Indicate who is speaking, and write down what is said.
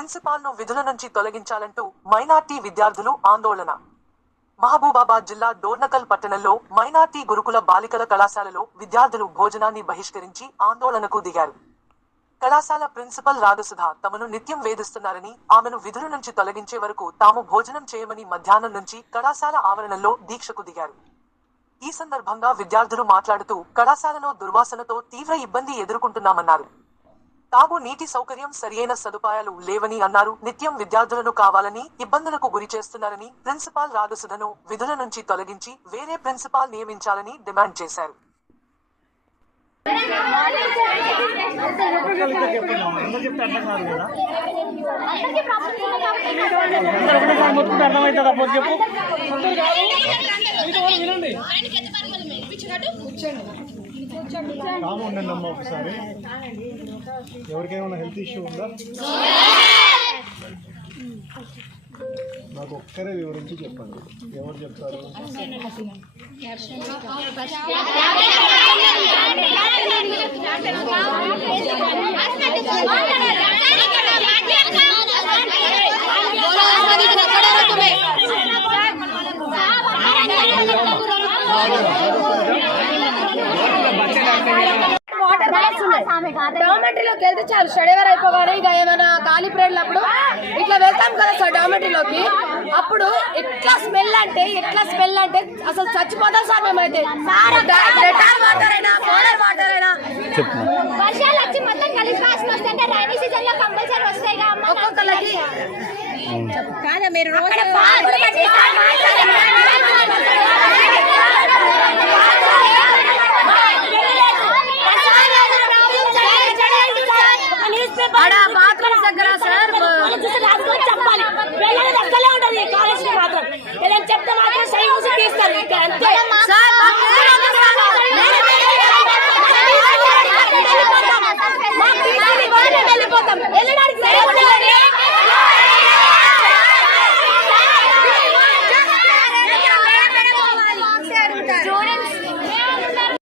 Speaker 1: ప్రిన్సిపాల్ను విధుల నుంచి తొలగించాలంటూ మైనార్టీ విద్యార్థులు ఆందోళన. మహబూబాబాద్ జిల్లా డోర్నకల్ పట్టణంలో మైనార్టీ గురుకుల బాలికల కళాశాలలో విద్యార్థులు భోజనాన్ని బహిష్కరించి ఆందోళనకు దిగారు. కళాశాల ప్రిన్సిపల్ రాగసుధ తమను నిత్యం వేధిస్తున్నారని ఆమెను విధుల నుంచి తొలగించే వరకు తాము భోజనం చేయమని మధ్యాహ్నం నుంచి కళాశాల ఆవరణలో దీక్షకు దిగారు. ఈ సందర్భంగా విద్యార్థులు మాట్లాడుతూ కళాశాలలో దుర్వాసనతో తీవ్ర ఇబ్బంది ఎదుర్కొంటున్నామన్నారు. తాగు నీటి సౌకర్యం సరియైన సదుపాయాలు లేవని అన్నారు. నిత్యం విద్యార్థులను కావాలని ఇబ్బందులకు గురి చేస్తున్నారని ప్రిన్సిపాల్ రాగసుధను విధుల నుంచి తొలగించి వేరే ప్రిన్సిపాల్ నియమించాలని డిమాండ్ చేశారు.
Speaker 2: ఎవరికైనా హెల్త్ ఇష్యూ ఉందా? నాకు ఒక్కరే వివరించి చెప్పండి. ఎవరు చెప్తారు?
Speaker 3: డామెటరీలోకి వెళ్తే చాలు. స్టడీ అవర్ అయిపోగానే ఇక ఏమైనా ఖాళీ పీరియడ్ అప్పుడు ఇట్లా వెళ్తాం కదా సార్ డామెటరీలోకి అప్పుడు ఎట్లా స్మెల్ అంటే ఎట్లా స్మెల్ అంటే అసలు చచ్చిపోతాం సార్ మేమైతే. డెటాల్ వాటర్ అయినా బోలర్ వాటర్ అయినా
Speaker 4: వర్షాలు వచ్చి మొత్తం కలిసి వాసన వస్తుంటే రైనీ సీజన్లో కంపల్సరీ వస్తాయి కదా.
Speaker 3: ఒక్కొక్కరికి
Speaker 4: బాత్రూమ్
Speaker 3: gracias.